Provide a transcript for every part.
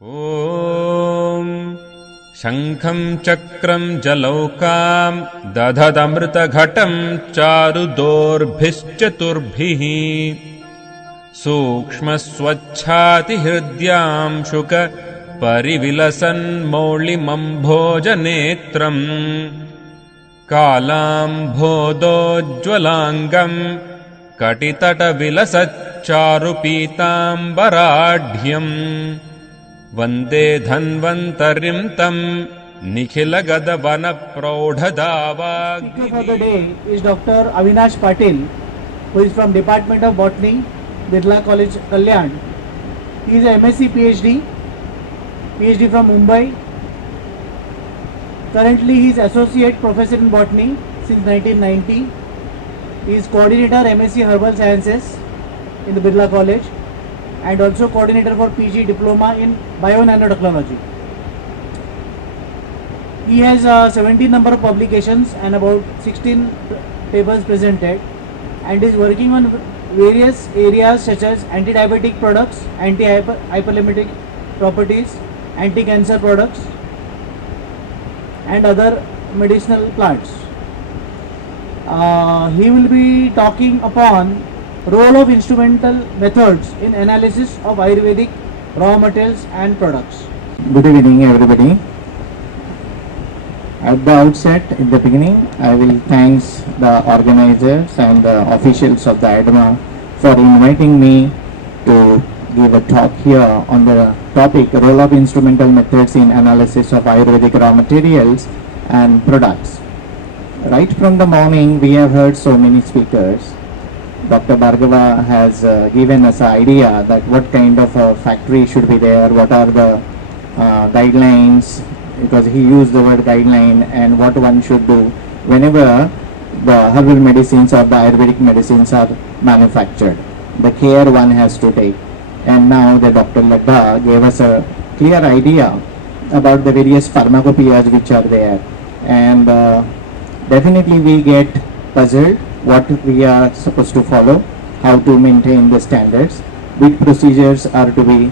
ॐ शङ्खं चक्रं जलौकां दधदमृतघटं चारुदोर्भिश्चतुर्भिः सूक्ष्मस्वच्छातिहृद्यां शुक परिविलसन्मौलिमम्भोजनेत्रम् कालाम्भोदोज्ज्वलाङ्गं कटितटविलसच्चारुपीताम्बराढ्यम् वन्दे धन्वन्तरिं तं निखिलगदवनप्रौढदावाग्निः. Speaker for the day is Dr. Avinash Patil, who is from Department of Botany, Birla College, Kalyan. He is a MSc PhD from Mumbai. Currently he is Associate Professor in Botany since 1990. He is Coordinator MSc Herbal Sciences in the Birla College and also Coordinator for PG Diploma in Bionanotechnology. He has 17 number of publications and about 16 papers presented and is working on various areas such as anti-diabetic products, anti-hyperlipidemic properties, anti-cancer products and other medicinal plants. He will be talking upon role of instrumental methods in analysis of Ayurvedic raw materials and products. Good evening everybody. At the outset, in the beginning, I will thank the organizers and the officials of the ADMA for inviting me to give a talk here on the topic role of instrumental methods in analysis of Ayurvedic raw materials and products. Right from the morning, we have heard so many speakers. Dr. Bhargava has given us an idea that what kind of a factory should be there, what are the guidelines, because he used the word guideline, and what one should do whenever the herbal medicines or the Ayurvedic medicines are manufactured, the care one has to take. And now the Dr. Ladda gave us a clear idea about the various pharmacopoeias which are there, and definitely we get puzzled what we are supposed to follow, how to maintain the standards, which procedures are to be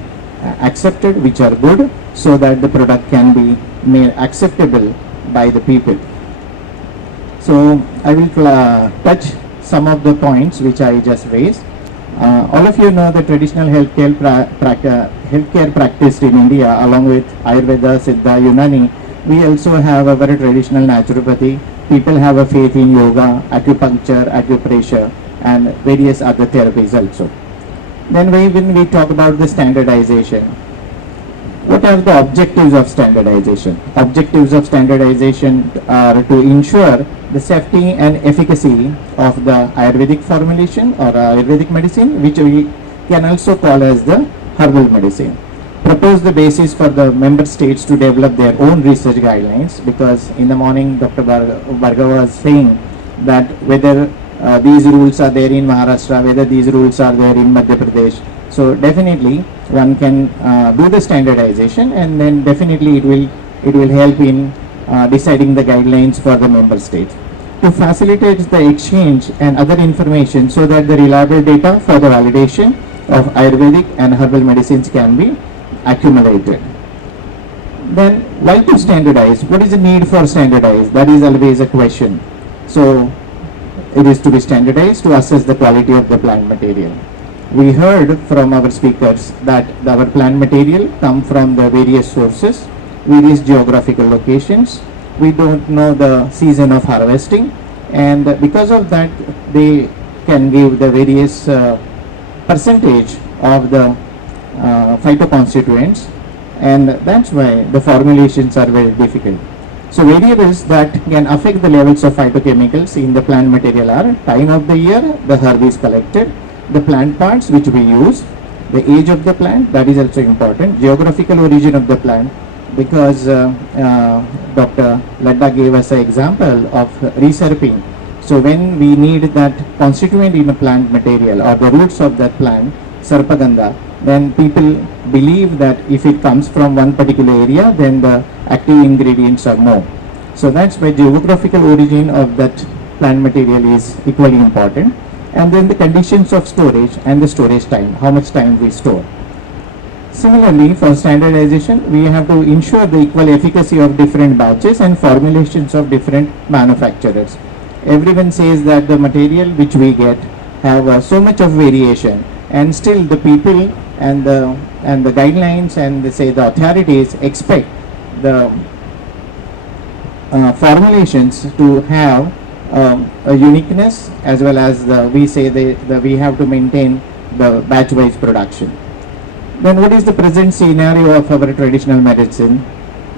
accepted, which are good, so that the product can be made acceptable by the people. So I will touch some of the points which I just raised. All of you know the traditional healthcare practiced in India along with Ayurveda, Siddha, Unani. We also have a very traditional naturopathy. People have a faith in yoga, acupuncture, acupressure and various other therapies also. Then when we talk about the standardization, what are the objectives of standardization? Objectives of standardization are to ensure the safety and efficacy of the Ayurvedic formulation or Ayurvedic medicine, which we can also call as the herbal medicine. Propose the basis for the member states to develop their own research guidelines, because in the morning Dr. Bhargava was saying that whether these rules are there in Maharashtra, whether these rules are there in Madhya Pradesh. So definitely one can do the standardization, and then definitely it will help in deciding the guidelines for the member states. To facilitate the exchange and other information so that the reliable data for the validation of Ayurvedic and herbal medicines can be accumulated. Then why to standardize? What is the need for standardize? That is always a question. So it is to be standardized to assess the quality of the plant material. We heard from our speakers that our plant material come from the various sources, various geographical locations. We don't know the season of harvesting, and because of that they can give the various percentage of the phytoconstituents, and that's why the formulations are very difficult. So variables that can affect the levels of phytochemicals in the plant material are time of the year the herb is collected, the plant parts which we use, the age of the plant, that is also important, geographical origin of the plant, because Dr. Ladda gave us an example of reserpine. So when we need that constituent in a plant material or the roots of that plant, sarpagandha, then people believe that if it comes from one particular area, then the active ingredients are more. So that's why geographical origin of that plant material is equally important. And then the conditions of storage and the storage time, how much time we store. Similarly, for standardization, we have to ensure the equal efficacy of different batches and formulations of different manufacturers. Everyone says that the material which we get have so much of variation, and still the people and the guidelines and the authorities expect the formulations to have a uniqueness, as well as we have to maintain the batch-wise production. Then what is the present scenario of our traditional medicine?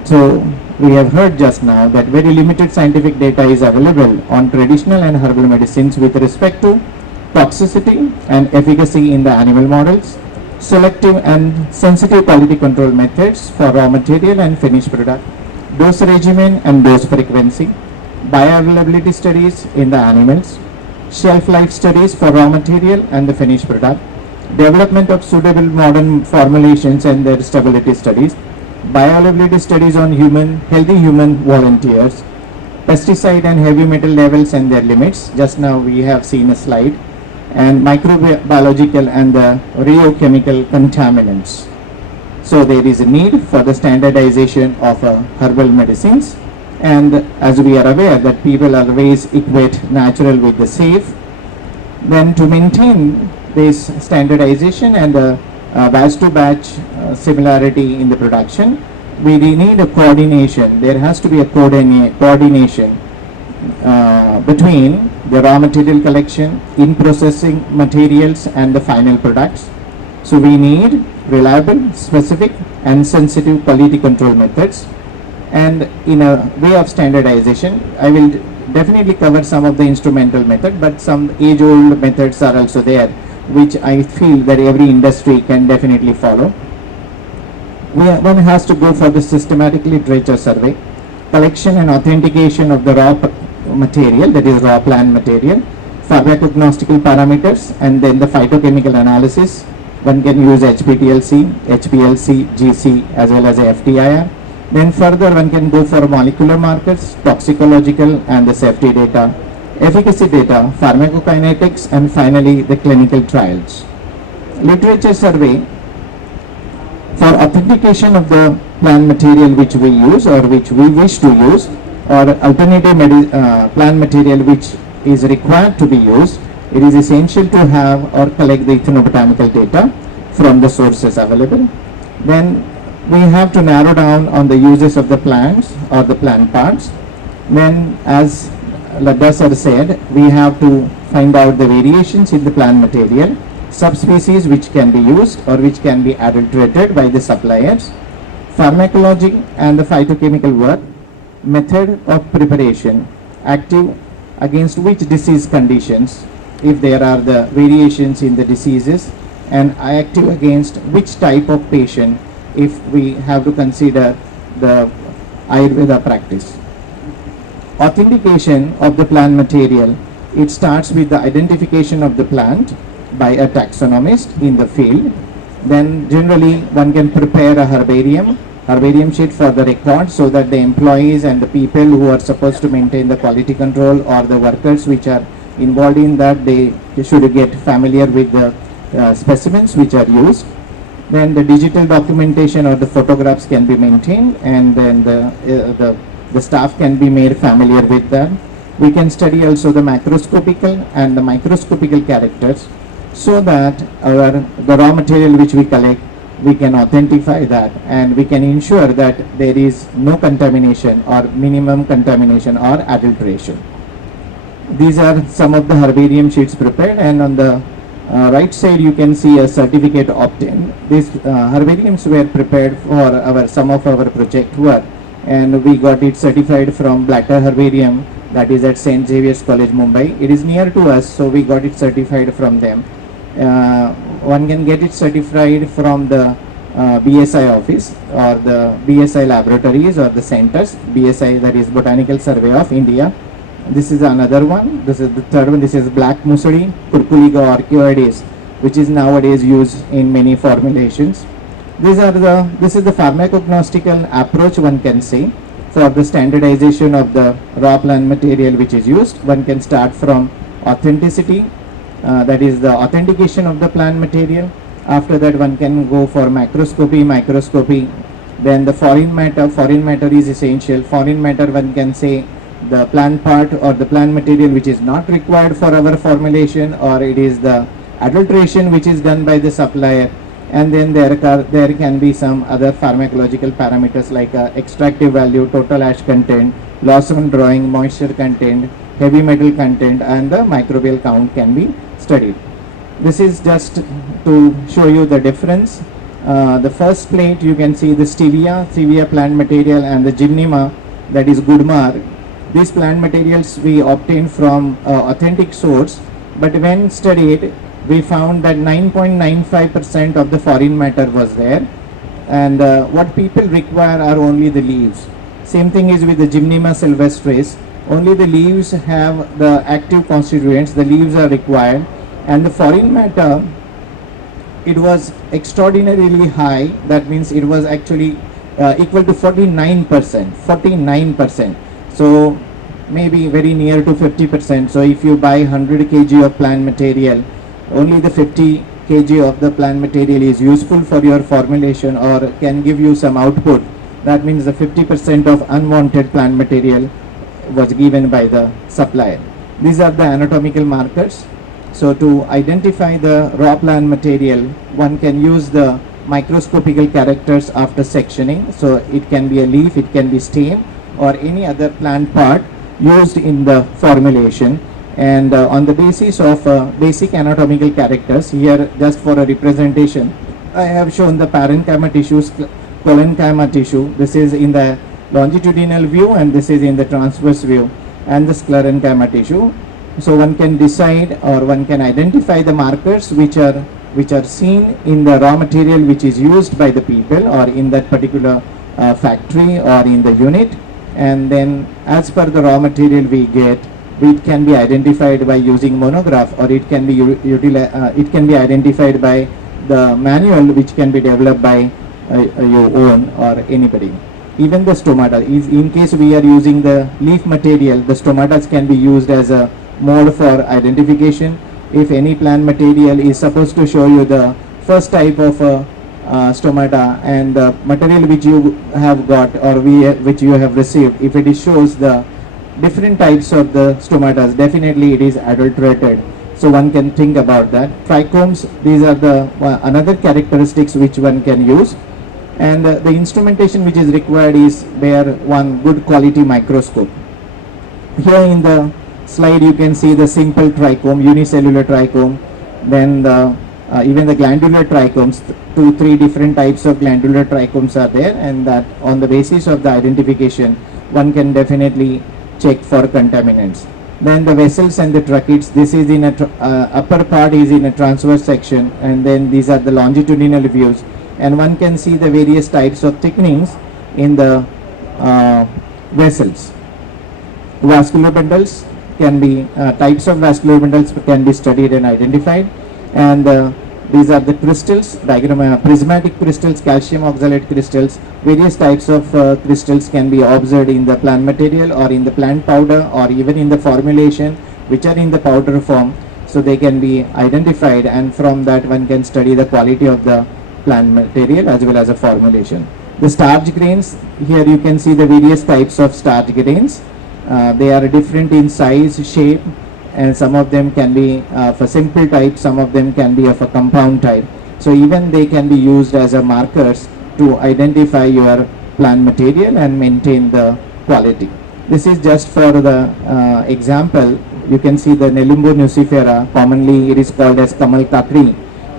So we have heard just now that very limited scientific data is available on traditional and herbal medicines with respect to toxicity and efficacy in the animal models, selective and sensitive quality control methods for raw material and finished product, dose regimen and dose frequency, bioavailability studies in the animals, shelf life studies for raw material and the finished product, development of suitable modern formulations and their stability studies, bioavailability studies on healthy human volunteers, pesticide and heavy metal levels and their limits. Just now we have seen a slide, and microbiological and the rheochemical contaminants. So there is a need for the standardization of herbal medicines, and as we are aware that people always equate natural with the safe. Then to maintain this standardization and the batch to batch similarity in the production, we need a coordination. There has to be a coordination between the raw material collection, in processing materials and the final products. So we need reliable, specific and sensitive quality control methods. And in a way of standardization, I will definitely cover some of the instrumental method, but some age-old methods are also there, which I feel that every industry can definitely follow. One has to go for the systematic literature survey, collection and authentication of the raw material, that is raw plant material, pharmacognostical parameters, and then the phytochemical analysis. One can use HPTLC, HPLC, GC as well as FTIR. Then further one can go for molecular markers, toxicological and the safety data, efficacy data, pharmacokinetics, and finally the clinical trials. Literature survey for authentication of the plant material which we use or which we wish to use, or alternative plant material which is required to be used. It is essential to have or collect the ethnobotanical data from the sources available. Then we have to narrow down on the uses of the plants or the plant parts. Then, as Ladda sir said, we have to find out the variations in the plant material, subspecies which can be used or which can be adulterated by the suppliers, pharmacology and the phytochemical work, method of preparation, active against which disease conditions, if there are the variations in the diseases, and active against which type of patient if we have to consider the Ayurveda practice. Authentication of the plant material, it starts with the identification of the plant by a taxonomist in the field. Then generally one can prepare a herbarium sheet for the record, so that the employees and the people who are supposed to maintain the quality control or the workers which are involved in that, they should get familiar with the specimens which are used. Then the digital documentation or the photographs can be maintained, and then the staff can be made familiar with that. We can study also the macroscopical and the microscopical characters, so that the raw material which we collect, we can authentify that, and we can ensure that there is no contamination or minimum contamination or adulteration. These are some of the herbarium sheets prepared, and on the right side you can see a certificate obtained. These herbariums were prepared for some of our project work, and we got it certified from Blatter Herbarium, that is at St. Xavier's College, Mumbai. It is near to us, so we got it certified from them. One can get it certified from the BSI office or the BSI laboratories or the centers. BSI, that is Botanical Survey of India. This is another one. This is the third one. This is Black Musuri, Curculiga orchioides, which is nowadays used in many formulations. This is the pharmacognostical approach, one can say, for the standardization of the raw plant material which is used. One can start from authenticity, that is the authentication of the plant material, After that one can go for microscopy. Then the foreign matter is essential. Foreign matter, one can say the plant part or the plant material which is not required for our formulation, or it is the adulteration which is done by the supplier. And then there can be some other pharmacological parameters like extractive value, total ash content, loss on drawing, moisture content, heavy metal content, and the microbial count can be studied. This is just to show you the difference. The first plate you can see the stevia plant material, and the gymnema, that is gudmar. These plant materials we obtained from authentic source, but when studied we found that 9.95% of the foreign matter was there, and what people require are only the leaves. Same thing is with the Gymnema sylvestris. Only the leaves have the active constituents, the leaves are required, and the foreign matter, it was extraordinarily high. That means it was actually equal to 49%. So maybe very near to 50%. So if you buy 100 kg of plant material, only the 50 kg of the plant material is useful for your formulation or can give you some output. That means the 50% of unwanted plant material was given by the supplier. These are the anatomical markers. So to identify the raw plant material, one can use the microscopical characters after sectioning. So it can be a leaf, it can be stem, or any other plant part used in the formulation. And on the basis of basic anatomical characters, here just for a representation, I have shown the parenchyma tissues, collenchyma tissue. This is in the longitudinal view and this is in the transverse view, and the sclerenchyma tissue. So one can decide or one can identify the markers which are seen in the raw material which is used by the people or in that particular factory or in the unit. And then as per the raw material we get, it can be identified by using monograph, or it can be identified by the manual which can be developed by your own or anybody. Even the stomata, in case we are using the leaf material, the stomatas can be used as a mode for identification. If any plant material is supposed to show you the first type of stomata, and the material which you have got or which you have received, if it shows the different types of the stomatas, definitely it is adulterated. So one can think about that. Trichomes, these are the another characteristics which one can use. And the instrumentation which is required is bear one good quality microscope. Here in the slide you can see the simple trichome, unicellular trichome, then even the glandular trichomes, 2-3 different types of glandular trichomes are there, and that on the basis of the identification one can definitely check for contaminants. Then the vessels and the tracheids, this is in a upper part is in a transverse section, and then these are the longitudinal views, and one can see the various types of thickenings in the vessels. Vascular bundles can be types of vascular bundles can be studied and identified, and these are the crystals, prismatic crystals, calcium oxalate crystals. Various types of crystals can be observed in the plant material or in the plant powder or even in the formulation which are in the powder form. So they can be identified, and from that one can study the quality of the plant material as well as a formulation. The starch grains, here you can see the various types of starch grains. They are different in size, shape, and some of them can be of a simple type, some of them can be of a compound type. So even they can be used as a markers to identify your plant material and maintain the quality. This is just for the example. You can see the Nelumbo nucifera, commonly it is called as Kamal Kakri,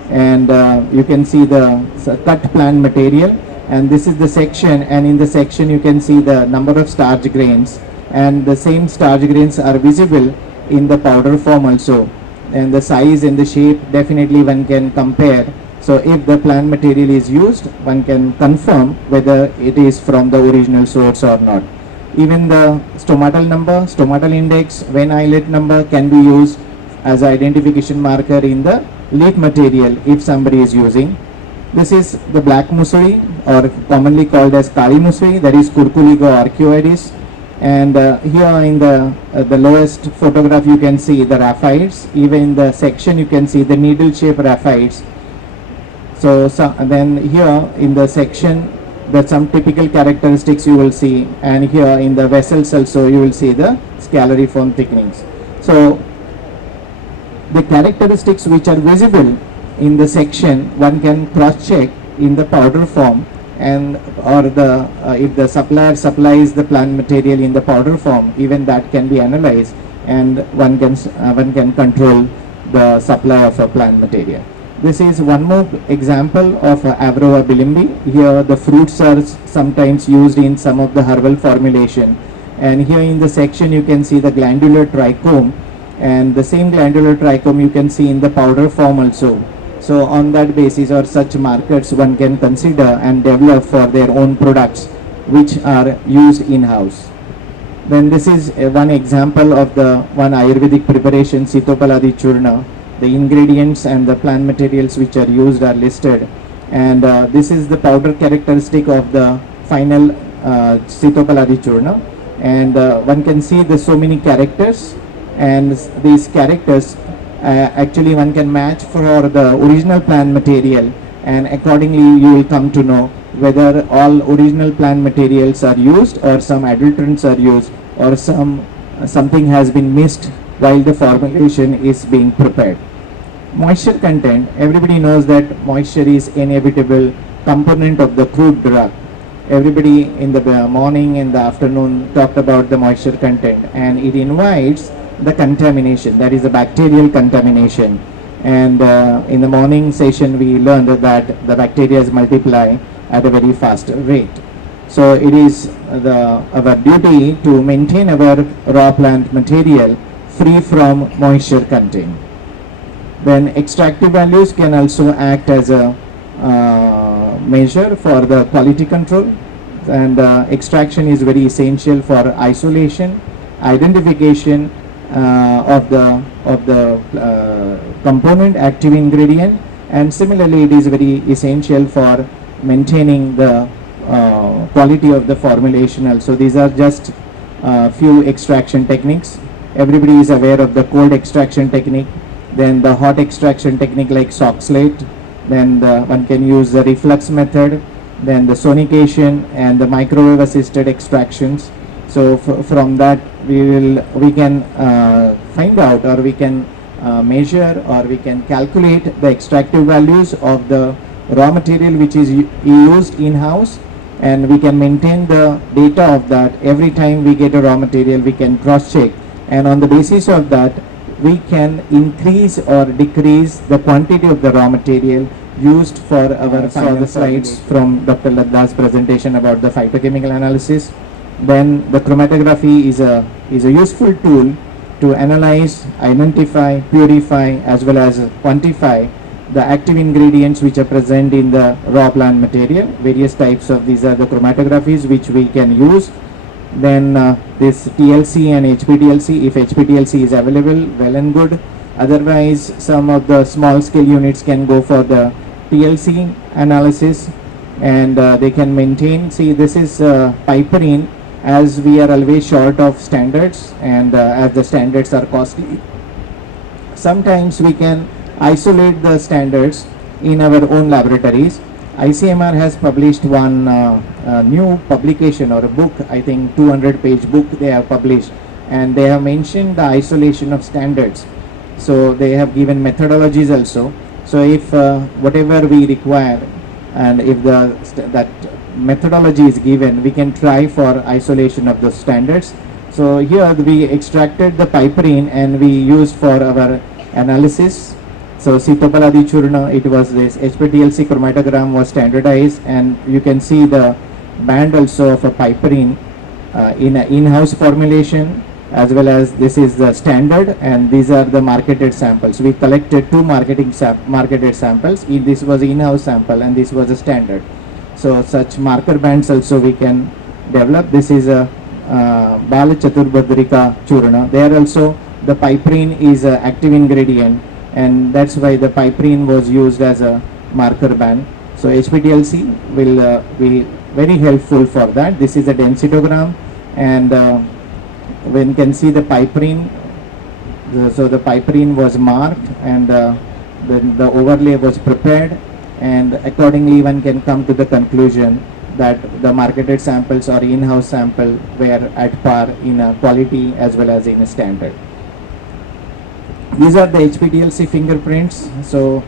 and you can see the cut plant material, and this is the section, and in the section you can see the number of starch grains, and the same starch grains are visible in the powder form also, and the size and the shape definitely one can compare. So if the plant material is used, one can confirm whether it is from the original source or not. Even the stomatal number, stomatal index, vein eyelet number can be used as identification marker in the leaf material if somebody is using. This is the black musuri, or commonly called as kali musuri, that is Curculigo arcuoides. And here in the lowest photograph you can see the raphides. Even in the section you can see the needle shaped raphides. So then here in the section, there's some typical characteristics you will see, and here in the vessels also you will see the scalariform thickenings. So the characteristics which are visible in the section, one can cross check in the powder form, and or the if the supplier supplies the plant material in the powder form, even that can be analyzed, and one can control the supply of a plant material. This is one more example of Avrova bilimbi. Here the fruits are sometimes used in some of the herbal formulation, and here in the section you can see the glandular trichome, and the same glandular trichome you can see in the powder form also. So on that basis or such markers one can consider and develop for their own products which are used in-house. Then this is one example of the one Ayurvedic preparation, Sitopaladi Churna. The ingredients and the plant materials which are used are listed, and this is the powder characteristic of the final Sitopaladi Churna, and one can see the so many characters, and these characters actually one can match for the original plant material, and accordingly you will come to know whether all original plant materials are used or some adulterants are used or something has been missed while the formulation is being prepared. Moisture content, everybody knows that moisture is inevitable component of the crude drug. Everybody in the morning and the afternoon talked about the moisture content, and it invites the contamination, that is the bacterial contamination. And in the morning session we learned that the bacteria multiply at a very fast rate. So it is our duty to maintain our raw plant material free from moisture content. Then extractive values can also act as a measure for the quality control, and extraction is very essential for isolation, identification of the component active ingredient, and similarly it is very essential for maintaining the quality of the formulation also. These are just few extraction techniques. Everybody is aware of the cold extraction technique, then the hot extraction technique like Soxhlate, then one can use the reflux method, then the sonication and the microwave assisted extractions. So from that we can find out, or we can measure, or we can calculate the extractive values of the raw material which is used in-house, and we can maintain the data of that. Every time we get a raw material we can cross check, and on the basis of that we can increase or decrease the quantity of the raw material used for our the slides from Dr. Ladda's presentation about the phytochemical analysis. Then the chromatography is a useful tool to analyze, identify, purify as well as quantify the active ingredients which are present in the raw plant material. Various types of these are the chromatographies which we can use. Then this TLC and HPTLC, if HPTLC is available, well and good. Otherwise some of the small scale units can go for the TLC analysis, and they can maintain. See, this is piperine, as we are always short of standards, and as the standards are costly, sometimes we can isolate the standards in our own laboratories. ICMR has published one new publication or a book, I think 200-page book they have published, and they have mentioned the isolation of standards. So they have given methodologies also. So if whatever we require, and if that methodology is given, we can try for isolation of the standards. So here we extracted the piperine and we used for our analysis. So Sitopaladi Churna, it was this HPTLC chromatogram was standardized, and you can see the band also of a piperine in an in-house formulation, as well as this is the standard, and these are the marketed samples. We collected two marketed samples. This was in-house sample and this was a standard. So such marker bands also we can develop. This is a Bala Chaturbhadrika Churna. There also the piperine is an active ingredient, and that's why the piperine was used as a marker band. So HPTLC will be very helpful for that. This is a densitogram, and one can see the piperine. So the piperine was marked, and then the overlay was prepared, and accordingly one can come to the conclusion that the marketed samples or in-house sample were at par in a quality as well as in a standard. These are the HPTLC fingerprints. So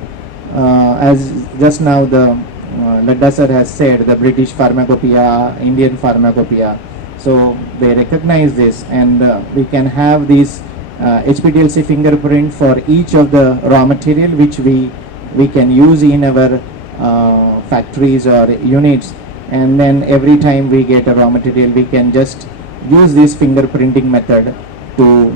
as just now the Ladda sir has said, the British pharmacopoeia, Indian pharmacopoeia, so they recognize this, and we can have these HPTLC fingerprint for each of the raw material which we can use in our factories or units, and then every time we get a raw material we can just use this fingerprinting method to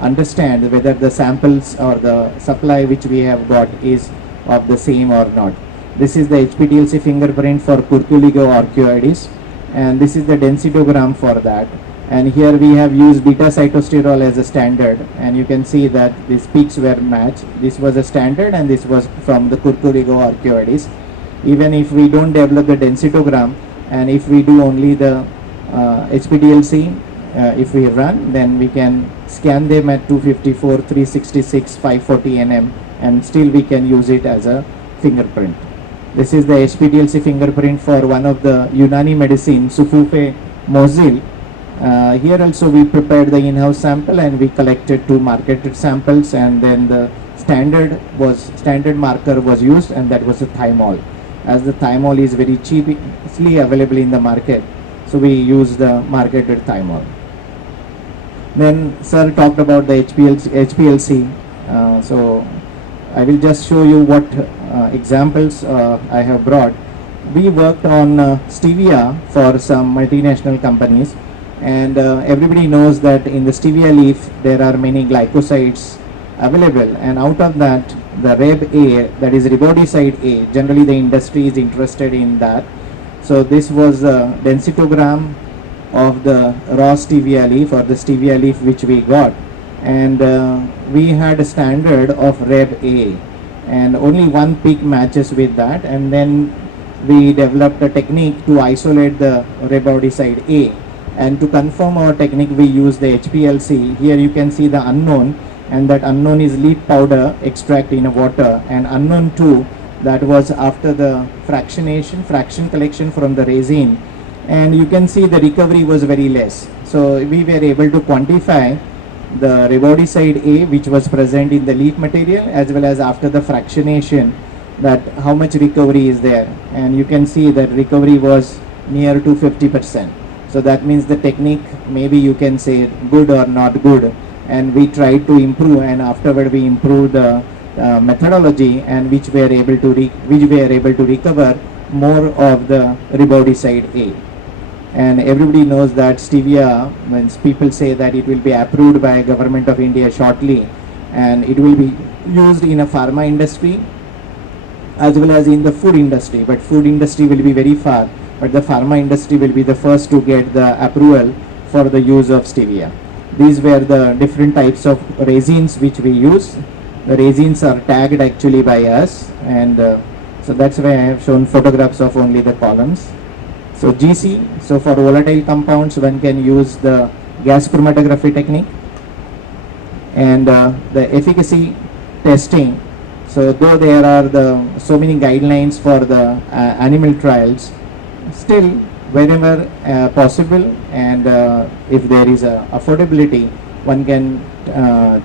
understand whether the samples or the supply which we have got is of the same or not. This is the HPTLC fingerprint for Curculigo orchioides, and this is the densitogram for that. And here we have used beta cytosterol as a standard, and you can see that these peaks were matched. This was a standard and this was from the Curculigo orchioides. Even if we don't develop the densitogram, and if we do only the HPTLC, if we run, then we can scan them at 254, 366, 540 nm, and still we can use it as a fingerprint. This is the HPTLC fingerprint for one of the Unani medicine, Sufufe Mosil. Here also we prepared the in-house sample and we collected 2 marketed samples, and then the standard marker was used, and that was the thymol. As the thymol is very cheaply available in the market, so we use the marketed thymol. Then sir talked about the HPLC. So I will just show you what examples I have brought. We worked on stevia for some multinational companies, and everybody knows that in the stevia leaf there are many glycosides available, and out of that the Reb-A, that is riboside A, generally the industry is interested in that. So this was a densitogram of the raw stevia leaf or the stevia leaf which we got, and we had a standard of Reb-A, and only one peak matches with that, and then we developed a technique to isolate the riboside A, and to confirm our technique we use the HPLC. Here you can see the unknown, and that unknown is leaf powder extract in water, and unknown 2, that was after the fraction collection from the resin, and you can see the recovery was very less. So we were able to quantify the riboside A which was present in the leaf material as well as after the fractionation, that how much recovery is there, and you can see that recovery was near to 50%. So that means the technique, maybe you can say good or not good, and we tried to improve, and afterward we improved the methodology, and which we are able to recover more of the riboside A. And everybody knows that stevia, when people say that it will be approved by Government of India shortly, and it will be used in a pharma industry as well as in the food industry, but food industry will be very far, but the pharma industry will be the first to get the approval for the use of stevia. These were the different types of resins which we use. The resins are tagged actually by us, and so that's why I have shown photographs of only the columns. So GC, so for volatile compounds one can use the gas chromatography technique, and the efficacy testing. So though there are so many guidelines for the animal trials, still wherever possible, and if there is affordability, one can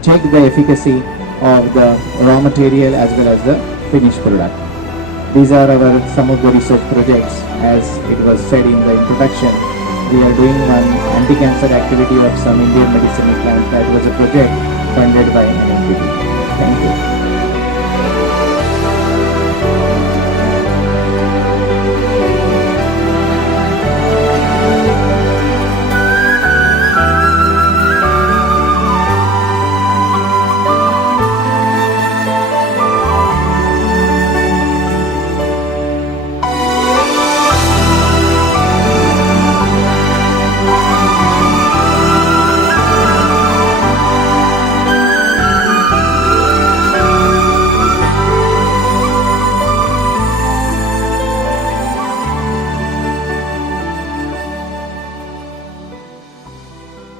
check the efficacy of the raw material as well as the finished product. These are some of the research projects. As it was said in the introduction, we are doing one anti-cancer activity of some Indian medicinal plant. That was a project funded by NMPT. Thank you.